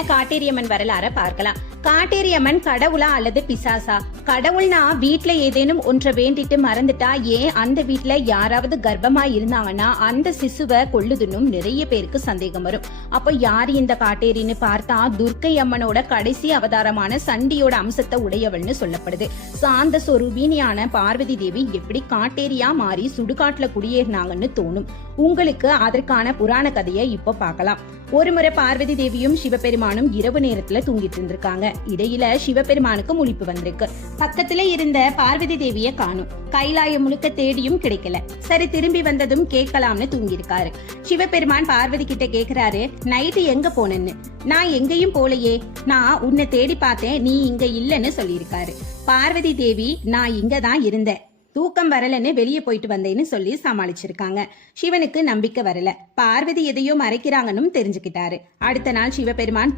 காட்டேரியம்மன் வரலாற பார்க்கலாம். காட்டேரியம்மன் கடவுளா அல்லது பிசாசா? கடவுள்னா வீட்ல ஏதேனும் ஒன்றை வேண்டிட்டு மறந்துட்டா ஏன் அந்த வீட்ல யாராவது கர்ப்பமா இருந்தாங்கன்னா அந்த சிசுவை கொள்ளுதுன்னும் நிறைய பேருக்கு சந்தேகம் வரும். அப்ப யாரு இந்த காட்டேரின்னு பார்த்தா துர்க்கை அம்மனோட கடைசி அவதாரமான சண்டியோட அம்சத்தை உடையவள்னு சொல்லப்படுது. சாந்த சொரூபினியான பார்வதி தேவி எப்படி காட்டேரியா மாறி சுடுகாட்டுல குடியேறினாங்கன்னு தோணும். உங்களுக்கு அதற்கான புராண கதையை இப்ப பார்க்கலாம். ஒருமுறை பார்வதி தேவியும் சிவபெருமானும் இரவு நேரத்துல தூங்கிட்டு இருந்திருக்காங்க. இடையில சிவபெருமானுக்கு முழிப்பு வந்திருக்கு. பக்கத்துல இருந்த பார்வதி தேவிய காணும். கைலாயம் முழுக்க தேடியும் கிடைக்கல. சரி, திரும்பி வந்ததும் கேட்கலாம்னு தூங்கிருக்காரு. சிவபெருமான் பார்வதி கிட்ட கேக்குறாரு, நைட்டு எங்க போனேன்னு. நான் எங்கேயும் போலையே, நான் உன்னை தேடி பார்த்தேன், நீ இங்க இல்லன்னு சொல்லியிருக்காரு. பார்வதி தேவி, நான் இங்கதான் இருந்தேன், தூக்கம் வரலன்னு வெளியே போயிட்டு வந்தேன்னு சொல்லி சமாளிச்சிருக்காங்க. சிவனுக்கு நம்பிக்கை வரல. பார்வதி எதையோ மறைக்கிறாங்கன்னு தெரிஞ்சுக்கிட்டாரு. அடுத்த நாள் சிவபெருமான்